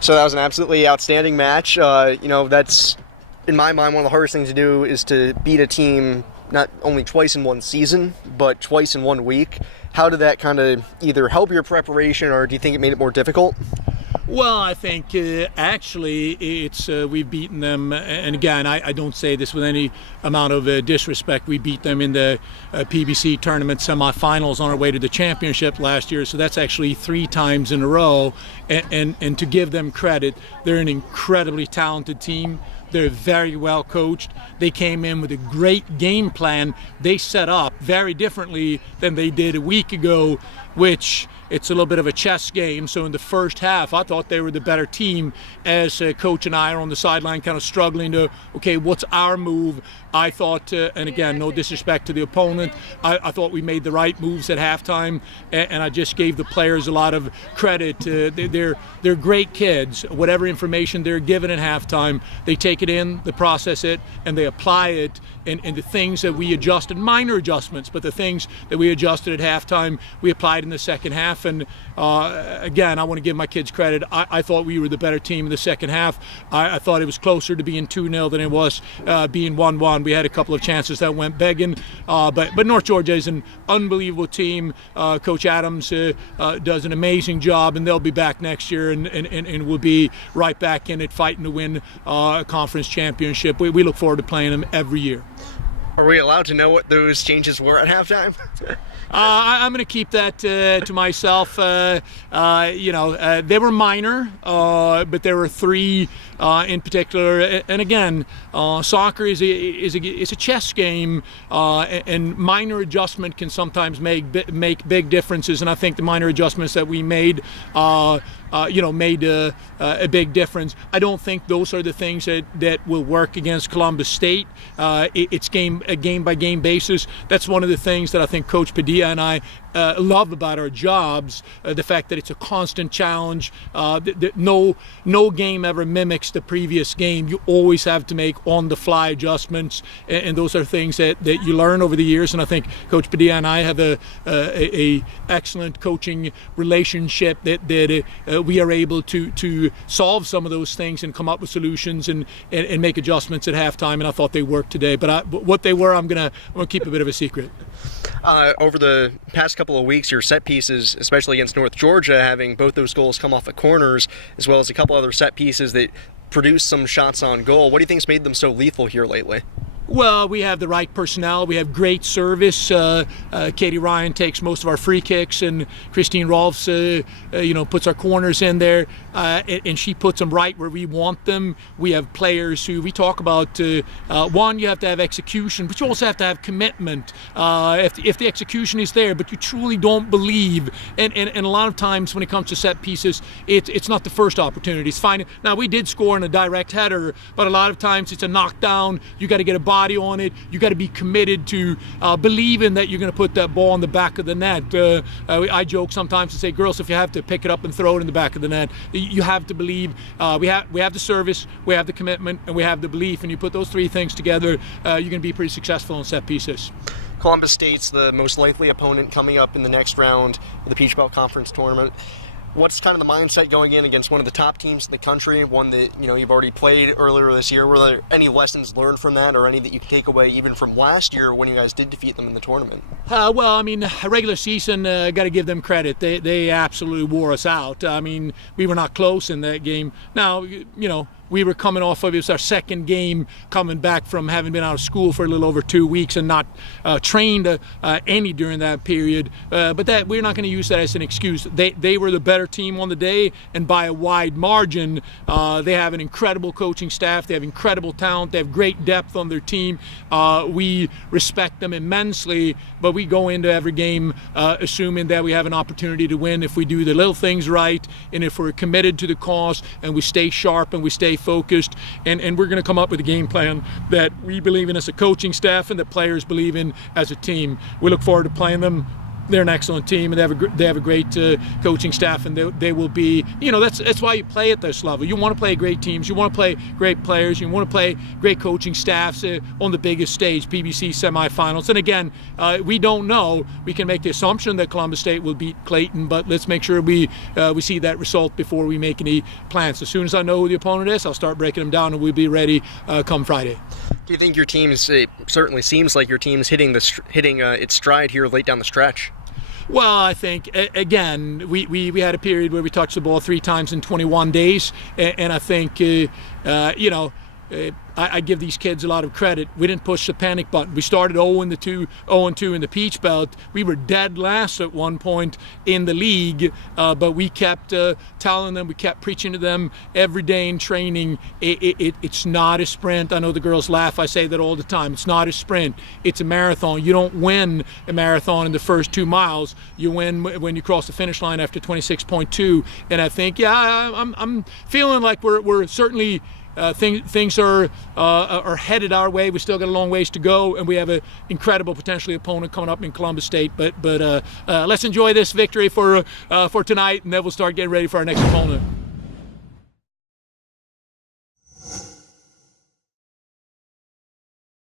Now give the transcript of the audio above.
So that was an absolutely outstanding match. That's, in my mind, one of the hardest things to do is to beat a team not only twice in one season, but twice in 1 week. How did that kind of either help your preparation, or do you think it made it more difficult? Well, I think actually it's we've beaten them, and again, I don't say this with any amount of disrespect. We beat them in the PBC tournament semifinals on our way to the championship last year, so that's actually 3 times in a row. And to give them credit, they're an incredibly talented team. They're very well coached. They came in with a great game plan. They set up very differently than they did a week ago, which it's a little bit of a chess game. So in the first half, I thought they were the better team as Coach and I are on the sideline kind of struggling to, okay, what's our move? I thought, and again, no disrespect to the opponent, I thought we made the right moves at halftime, and I just gave the players a lot of credit. They're great kids. Whatever information they're given at halftime, they take it in, they process it, and they apply it. And the things that we adjusted, minor adjustments, but the things that we adjusted at halftime, we applied in the second half. And again, I want to give my kids credit. I thought we were the better team in the second half. I thought it was closer to being 2-0 than it was being 1-1. We had a couple of chances that went begging, but North Georgia is an unbelievable team. Coach Adams does an amazing job, and they'll be back next year, and we'll be right back in it, fighting to win a conference championship. We look forward to playing them every year. Are we allowed to know what those changes were at halftime? I'm going to keep that to myself. They were minor, but there were 3 in particular. And again, soccer is a chess game, and minor adjustment can sometimes make big differences. And I think the minor adjustments that we made, made a big difference. I don't think those are the things that will work against Columbus State. It's a game-by-game basis. That's one of the things that I think Coach Padilla and I love about our jobs, the fact that it's a constant challenge. No game ever mimics the previous game. You always have to make on-the-fly adjustments, and those are things that you learn over the years. And I think Coach Padilla and I have a excellent coaching relationship that we are able to solve some of those things and come up with solutions and make adjustments at halftime. And I thought they worked today, but what they were, I'm gonna keep a bit of a secret. Over the past couple of weeks, your set pieces, especially against North Georgia, having both those goals come off of corners, as well as a couple other set pieces that produced some shots on goal. What do you think's made them so lethal here lately? Well, we have the right personnel. We have great service. Katie Ryan takes most of our free kicks, and Christine Rolfs, puts our corners in there, and she puts them right where we want them. We have players who we talk about. One, you have to have execution, but you also have to have commitment. If the execution is there, but you truly don't believe, and a lot of times when it comes to set pieces, it's not the first opportunity. It's fine. Now, we did score in a direct header, but a lot of times it's a knockdown. You got to get a body on it. You got to be committed to believing that you're going to put that ball in the back of the net. I joke sometimes to say, girls, if you have to pick it up and throw it in the back of the net, you have to believe. We have the service, we have the commitment, and we have the belief. And you put those 3 things together, you're going to be pretty successful in set pieces. Columbus State's the most likely opponent coming up in the next round of the Peach Belt Conference tournament. What's kind of the mindset going in against one of the top teams in the country, one that you've already played earlier this year? Were there any lessons learned from that, or any that you can take away even from last year when you guys did defeat them in the tournament? Regular season, got to give them credit. They absolutely wore us out. We were not close in that game. Now, we were coming off of, it was our second game coming back from having been out of school for a little over 2 weeks and not trained any during that period. But that we're not going to use that as an excuse. They were the better team on the day, and by a wide margin. They have an incredible coaching staff. They have incredible talent. They have great depth on their team. We respect them immensely, but we go into every game assuming that we have an opportunity to win if we do the little things right, and if we're committed to the cause, and we stay sharp and we stay focused, and we're going to come up with a game plan that we believe in as a coaching staff and that players believe in as a team. We look forward to playing them they're an excellent team, and they have a great coaching staff, and they will be. That's why you play at this level. You want to play great teams, you want to play great players, you want to play great coaching staffs on the biggest stage, PBC semifinals. And again, we don't know. We can make the assumption that Columbus State will beat Clayton, but let's make sure we see that result before we make any plans. As soon as I know who the opponent is, I'll start breaking them down, and we'll be ready come Friday. Do you think your team's? It certainly seems like your team's hitting its stride here late down the stretch. Well, I think, again, we had a period where we touched the ball 3 times in 21 days, and I think, I give these kids a lot of credit. We didn't push the panic button. We started 0-2 in the Peach Belt. We were dead last at one point in the league, but we kept telling them, we kept preaching to them every day in training. It's not a sprint. I know the girls laugh. I say that all the time. It's not a sprint. It's a marathon. You don't win a marathon in the first 2 miles. You win when you cross the finish line after 26.2. And I think, I'm feeling like we're certainly. Things are headed our way. We still got a long ways to go, and we have an incredible potentially opponent coming up in Columbus State. But let's enjoy this victory for tonight, and then we'll start getting ready for our next opponent.